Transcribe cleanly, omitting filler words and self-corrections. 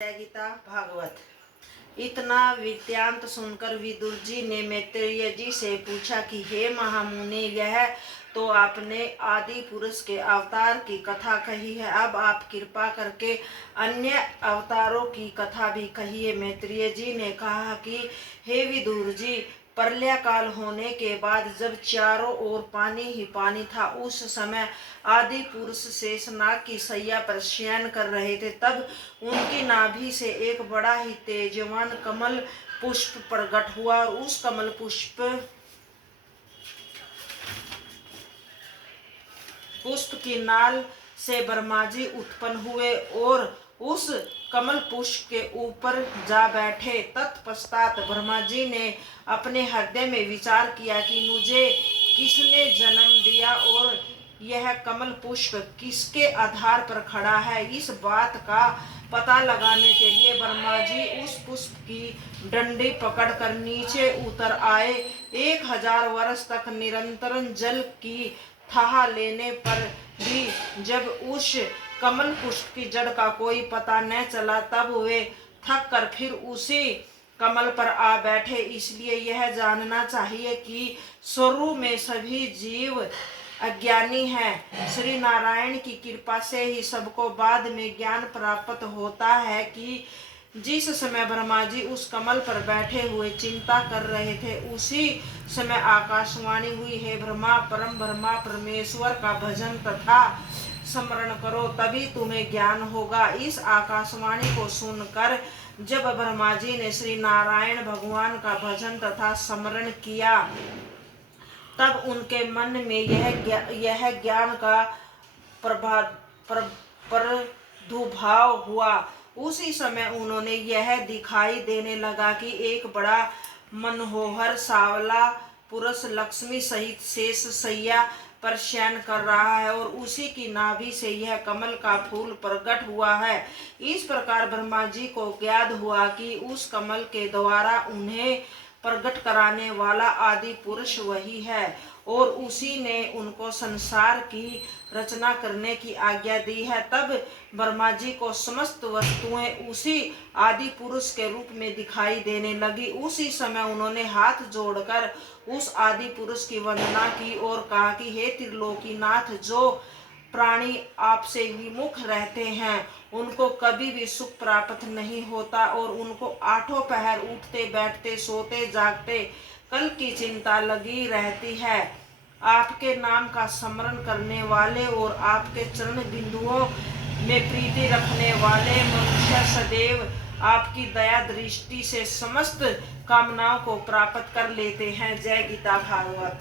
जय गीता भागवत। इतना वृत्तांत सुनकर विदुर जी ने मैत्रेय जी से पूछा कि हे महामुनि, यह तो आपने आदि पुरुष के अवतार की कथा कही है, अब आप कृपा करके अन्य अवतारों की कथा भी कहिए। मैत्रेय जी ने कहा कि हे विदुर जी, प्रलय काल होने के बाद जब चारों ओर पानी ही पानी था, उस समय आदि पुरुष शेषनाग की शैया पर शयन कर रहे थे। तब उनकी नाभि से एक बड़ा ही तेजवान कमल पुष्प प्रकट हुआ और उस कमल पुष्प की नाल से ब्रह्मा जी उत्पन्न हुए और उस कमल पुष्प के ऊपर जा बैठे। तत्पश्चात ब्रह्मा जी ने अपने हृदय में विचार किया कि मुझे किसने जन्म दिया और यह कमल पुष्प किसके आधार पर खड़ा है। इस बात का पता लगाने के लिए ब्रह्मा जी उस पुष्प की डंडी पकड़कर नीचे उतर आए। 1000 वर्ष तक निरंतर जल की थाह लेने पर भी जब उस कमल पुष्प की जड़ का कोई पता न चला, तब वे थक कर फिर उसी कमल पर आ बैठे। इसलिए यह जानना चाहिए कि स्वरूप में सभी जीव अज्ञानी हैं। श्री नारायण की कृपा से ही सबको बाद में ज्ञान प्राप्त होता है कि जिस समय ब्रह्मा जी उस कमल पर बैठे हुए चिंता कर रहे थे, उसी समय आकाशवाणी हुई, हे ब्रह्मा, परम ब्रह्मा परमेश्वर का भजन तथा स्मरण करो, तभी तुम्हें ज्ञान होगा। इस आकाशवाणी को सुनकर जब ब्रह्मा जी ने श्री नारायण भगवान का भजन तथा स्मरण किया, तब उनके मन में यह ज्ञान का प्रादुर्भाव हुआ। उसी समय उन्होंने यह दिखाई देने लगा कि एक बड़ा मनोहर सांवला पुरुष लक्ष्मी सहित शेष शैया पर शयन कर रहा है और उसी की नाभि से यह कमल का फूल प्रकट हुआ है। इस प्रकार ब्रह्मा जी को ज्ञात हुआ कि उस कमल के द्वारा उन्हें प्रकट कराने वाला आदि पुरुष वही है और उसी ने उनको संसार की रचना करने की आज्ञा दी है। तब ब्रह्मा जी को समस्त वस्तुएं उसी आदि पुरुष के रूप में दिखाई देने लगी। उसी समय उन्होंने हाथ जोड़कर उस आदि पुरुष की वंदना की और कहा कि हे त्रिलोकीनाथ, जो प्राणी आपसे विमुख रहते हैं उनको कभी भी सुख प्राप्त नहीं होता और उनको आठों पहर उठते बैठते सोते जागते कल की चिंता लगी रहती है। आपके नाम का स्मरण करने वाले और आपके चरण बिंदुओं में प्रीति रखने वाले मनुष्य सदैव आपकी दया दृष्टि से समस्त कामनाओं को प्राप्त कर लेते हैं। जय गीता भागवत।